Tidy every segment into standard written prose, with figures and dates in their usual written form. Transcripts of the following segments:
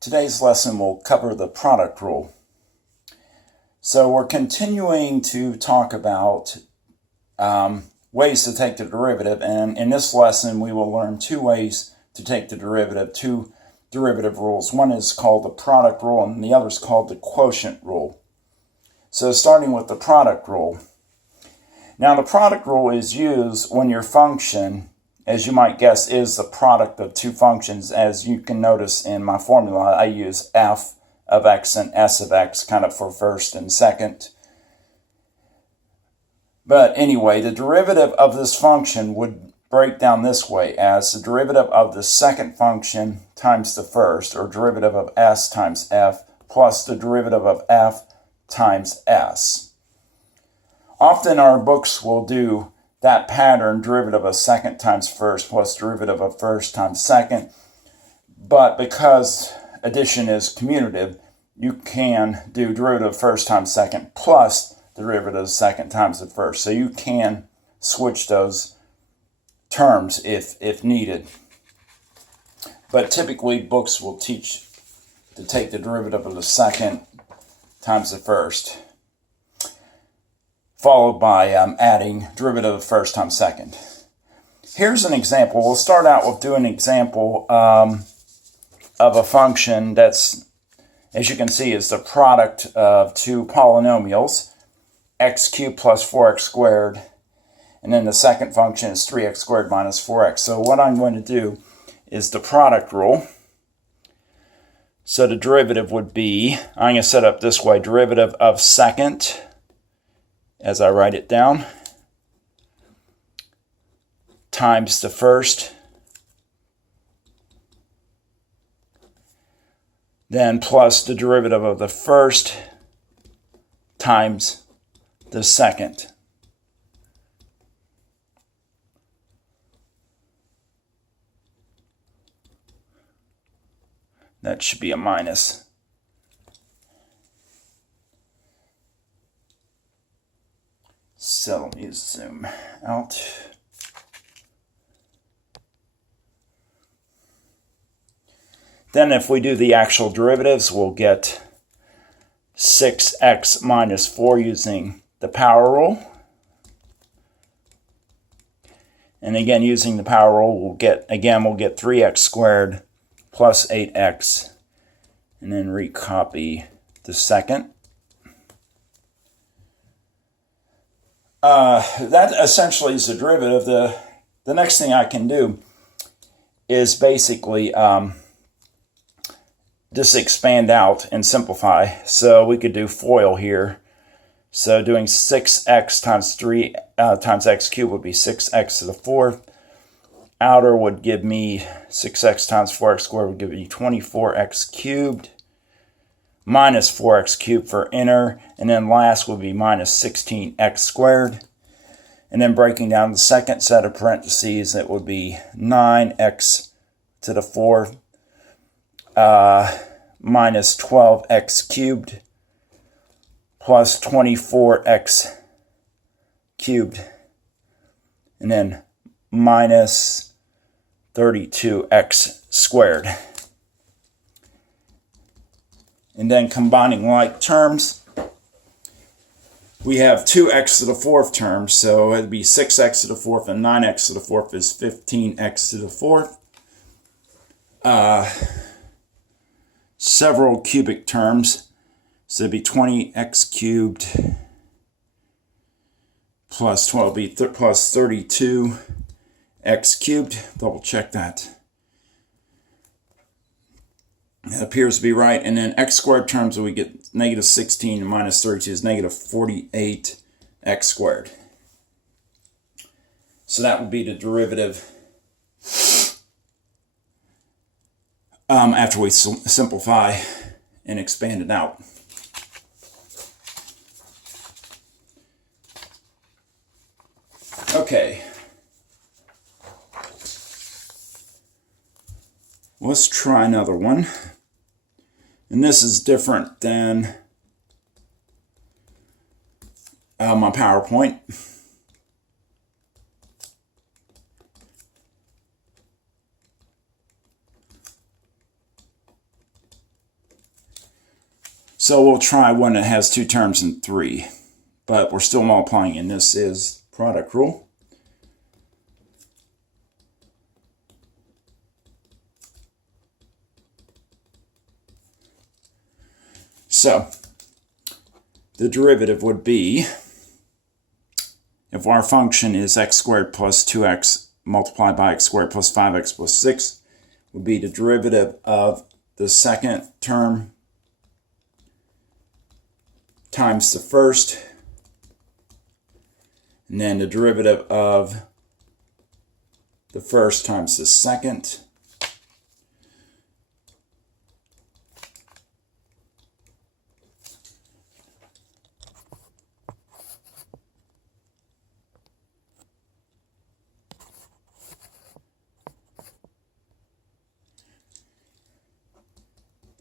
Today's lesson will cover the product rule. So we're continuing to talk about ways to take the derivative, and in this lesson we will learn two ways to take the derivative, two derivative rules. One is called the product rule and the other is called the quotient rule. So starting with the product rule. Now the product rule is used when your function, as you might guess, is the product of two functions. As you can notice in my formula, I use f of x and s of x kind of for first and second. But anyway, the derivative of this function would break down this way as the derivative of the second function times the first, or derivative of s times f, plus the derivative of f times s. Often our books will do that pattern, derivative of second times first plus derivative of first times second. But because addition is commutative, you can do derivative of first times second plus derivative of second times the first. So you can switch those terms if needed. But typically books will teach to take the derivative of the second times the first, followed by adding derivative of first times second. Here's an example. We'll start out with doing an example of a function that's, as you can see, is the product of two polynomials, x cubed plus 4x squared, and then the second function is 3x squared minus 4x. So what I'm going to do is the product rule. So the derivative would be, I'm going to set up this way, derivative of second, as I write it down, times the first, then plus the derivative of the first times the second. That should be a minus. So let me zoom out. Then if we do the actual derivatives, we'll get 6x minus 4 using the power rule. And again, using the power rule, we'll get 3x squared plus 8x. And then recopy the second. That essentially is the derivative. The next thing I can do is basically just expand out and simplify. So we could do FOIL here. So doing 6x times 3 times x cubed would be 6x to the fourth. Outer would give me 6x times 4x squared would give me 24x cubed. Minus 4x cubed for inner, and then last would be minus 16x squared. And then breaking down the second set of parentheses, it would be 9x to the fourth minus 12x cubed plus 24x cubed, and then minus 32x squared. And then combining like terms, we have 2x to the fourth terms, so it'd be 6x to the fourth, and 9x to the fourth is 15x to the fourth. Several cubic terms, so it'd be 20x cubed plus 12 be plus 32x cubed. Double check that. It appears to be right. And then x squared terms, we get negative 16 and minus 32 is negative 48x squared. So that would be the derivative after we simplify and expand it out. Okay. Let's try another one. And this is different than my PowerPoint. So we'll try one that has 2 terms and 3, but we're still multiplying, and this is product rule. So the derivative would be, if our function is x squared plus 2x multiplied by x squared plus 5x plus 6, would be the derivative of the second term times the first, and then the derivative of the first times the second,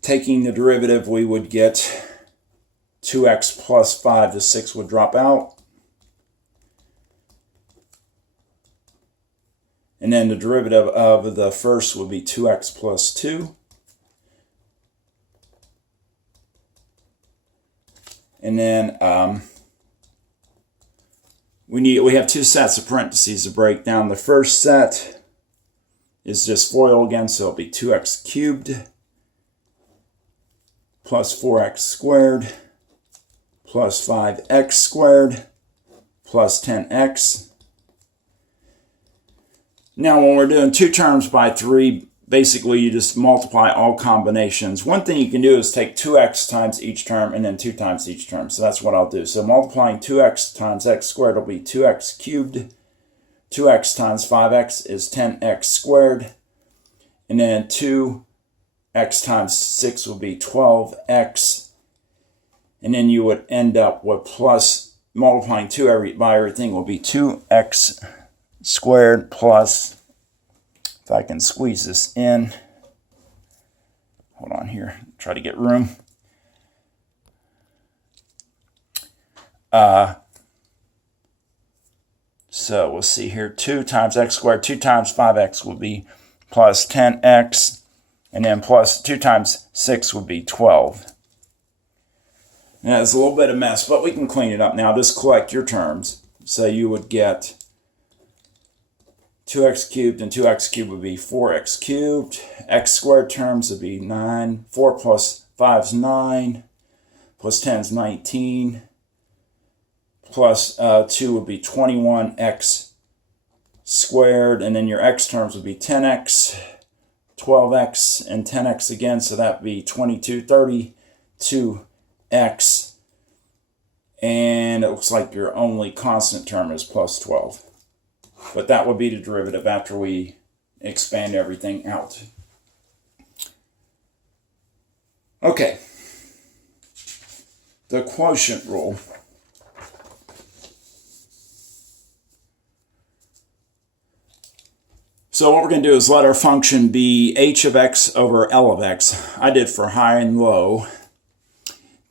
taking the derivative, we would get 2x plus 5, the 6 would drop out. And then the derivative of the first would be 2x plus 2. And then we have 2 sets of parentheses to break down. The first set is just FOIL again, so it'll be 2x cubed plus 4x squared plus 5x squared plus 10x. Now when we're doing 2 terms by 3, basically you just multiply all combinations. One thing you can do is take 2x times each term and then 2 times each term. So that's what I'll do. So multiplying 2x times x squared will be 2x cubed. 2x times 5x is 10x squared. And then 2x times 6 will be 12x. And then you would end up with plus, multiplying 2 by everything will be 2x squared plus, if I can squeeze this in, hold on here, try to get room. So we'll see here, 2 times x squared, 2 times 5x will be plus 10x, and then plus 2 times 6 would be 12. Now it's a little bit of a mess, but we can clean it up now. Just collect your terms. So you would get 2x cubed, and 2x cubed would be 4x cubed. X squared terms would be 9. 4 plus 5 is 9. Plus 10 is 19. Plus 2 would be 21x squared. And then your x terms would be 10x, 12x, and 10x again. So that would be 22, 32x. And it looks like your only constant term is plus 12. But that would be the derivative after we expand everything out. Okay. The quotient rule. So what we're going to do is let our function be h of x over L of x. I did for high and low.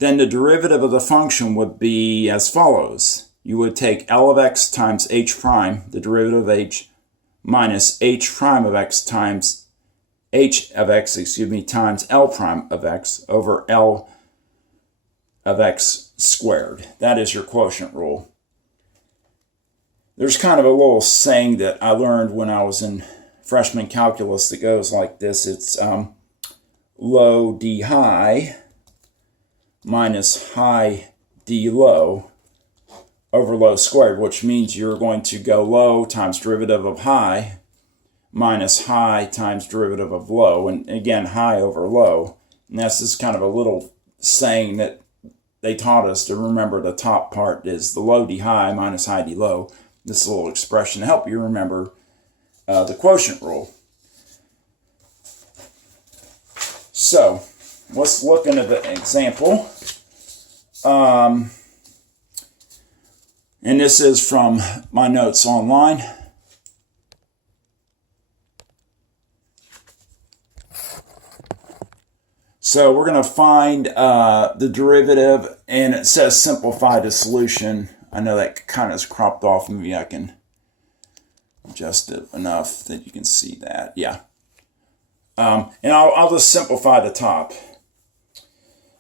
Then the derivative of the function would be as follows. You would take L of x times h prime, the derivative of h, minus h prime of x times h of x, times L prime of x over L of x squared. That is your quotient rule. There's kind of a little saying that I learned when I was in freshman calculus that goes like this. It's low d high minus high d low over low squared, which means you're going to go low times derivative of high minus high times derivative of low, and again high over low. And that's just kind of a little saying that they taught us to remember. The top part is the low d high minus high d low. This little expression to help you remember the quotient rule. So let's look into the example. And this is from my notes online. So we're going to find the derivative, and it says simplify the solution. I know that kind of is cropped off. Maybe I can adjust it enough that you can see that. Yeah. And I'll just simplify the top.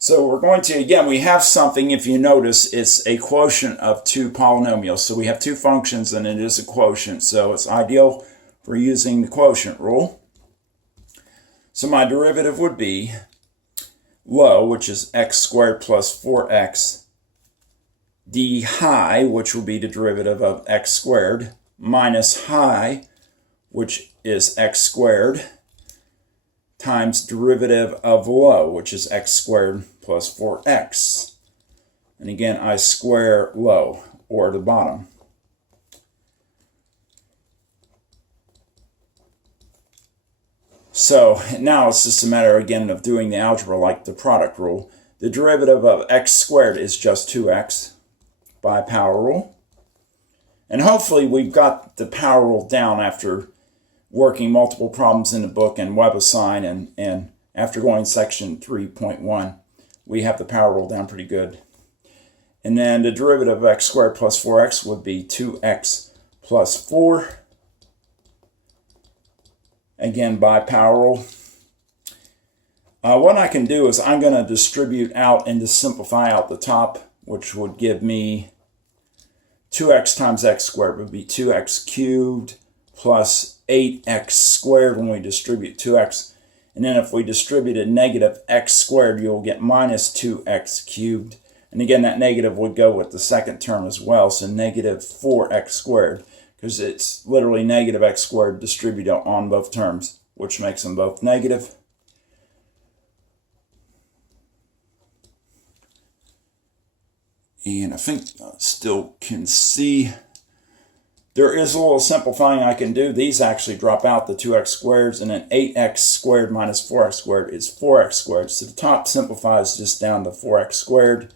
So we're going to, again, we have something, if you notice, it's a quotient of two polynomials. So we have two functions and it is a quotient. So it's ideal for using the quotient rule. So my derivative would be low, which is x squared plus 4x, d high, which will be the derivative of x squared, minus high, which is x squared, times derivative of low, which is x squared plus 4x. And again, I square low, or the bottom. So now it's just a matter, again, of doing the algebra like the product rule. The derivative of x squared is just 2x by power rule. And hopefully we've got the power rule down after working multiple problems in the book and WebAssign, and after going section 3.1, we have the power rule down pretty good. And then the derivative of x squared plus 4x would be 2x plus 4, again by power rule. What I can do is I'm going to distribute out and just simplify out the top, which would give me 2x times x squared would be 2x cubed plus 8x squared when we distribute 2x. And then if we distributed negative x squared, you'll get minus 2x cubed. And again, that negative would go with the second term as well, so negative 4x squared, because it's literally negative x squared distributed on both terms, which makes them both negative. And I think I still can see there is a little simplifying I can do. These actually drop out, the 2x squareds, and then 8x squared minus 4x squared is 4x squared. So the top simplifies just down to 4x squared.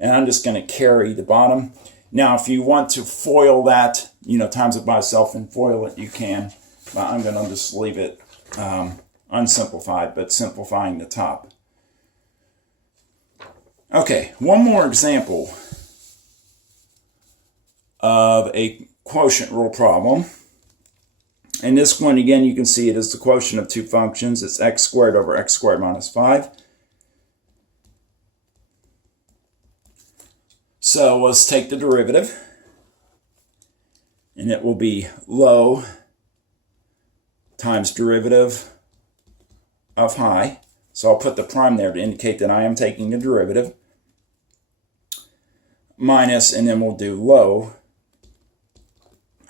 And I'm just going to carry the bottom. Now, if you want to FOIL that, times it by itself and FOIL it, you can. But I'm going to just leave it unsimplified, but simplifying the top. Okay, one more example of a quotient rule problem. And this one, again, you can see it is the quotient of two functions. It's x squared over x squared minus 5. So let's take the derivative. And it will be low times derivative of high. So I'll put the prime there to indicate that I am taking the derivative. Minus, and then we'll do low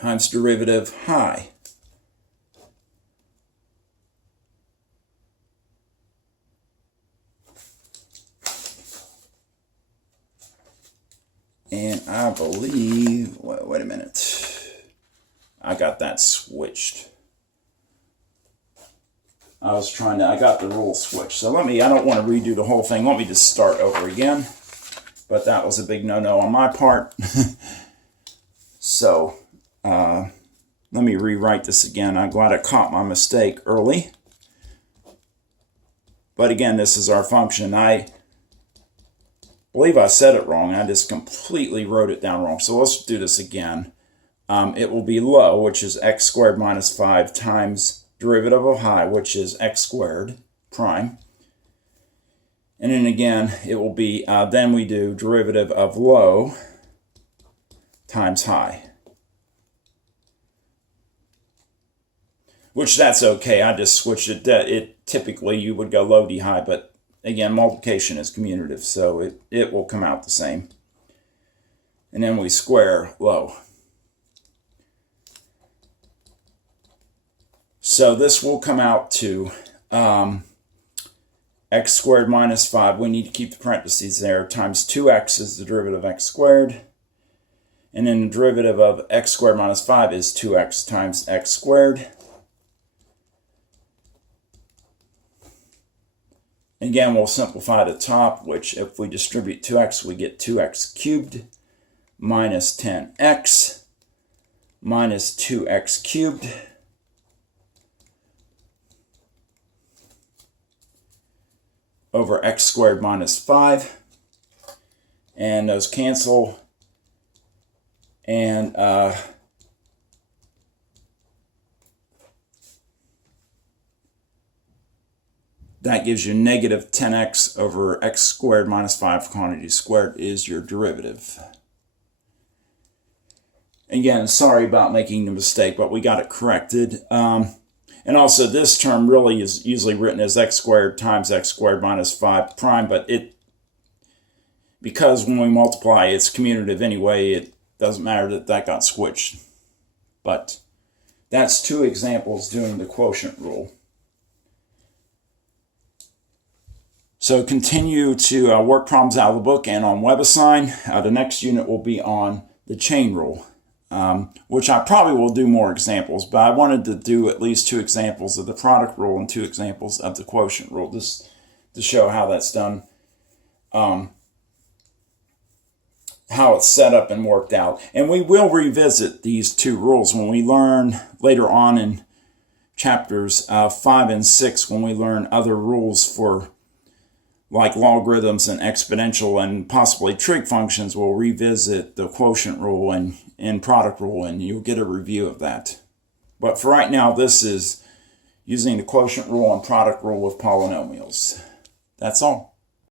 times derivative high. And I believe, wait a minute, I got that switched. I got the rule switched. So I don't want to redo the whole thing. Let me just start over again. But that was a big no-no on my part. So let me rewrite this again. I'm glad I caught my mistake early. But again, this is our function. I believe I said it wrong. I just completely wrote it down wrong. So let's do this again. It will be low, which is x squared minus 5 times derivative of high, which is x squared prime. And then again, it will be, then we do derivative of low times high. Which that's okay. I just switched it. Typically, you would go low d high, but again, multiplication is commutative, so it will come out the same. And then we square low. So this will come out to x squared minus 5. We need to keep the parentheses there. Times 2x is the derivative of x squared. And then the derivative of x squared minus 5 is 2x times x squared. Again, we'll simplify the top, which if we distribute 2x, we get 2x cubed minus 10x minus 2x cubed over x squared minus 5. And those cancel. And that gives you negative 10x over x squared minus 5 quantity squared is your derivative. Again, sorry about making the mistake, but we got it corrected. And also this term really is usually written as x squared times x squared minus 5 prime, but because when we multiply it's commutative anyway, it doesn't matter that got switched. But that's 2 examples doing the quotient rule. So continue to work problems out of the book and on WebAssign. The next unit will be on the chain rule, which I probably will do more examples, but I wanted to do at least 2 examples of the product rule and 2 examples of the quotient rule, just to show how that's done, how it's set up and worked out. And we will revisit these 2 rules when we learn later on in chapters 5 and 6, when we learn other rules for like logarithms and exponential and possibly trig functions. We'll revisit the quotient rule and product rule, and you'll get a review of that. But for right now, this is using the quotient rule and product rule with polynomials. That's all.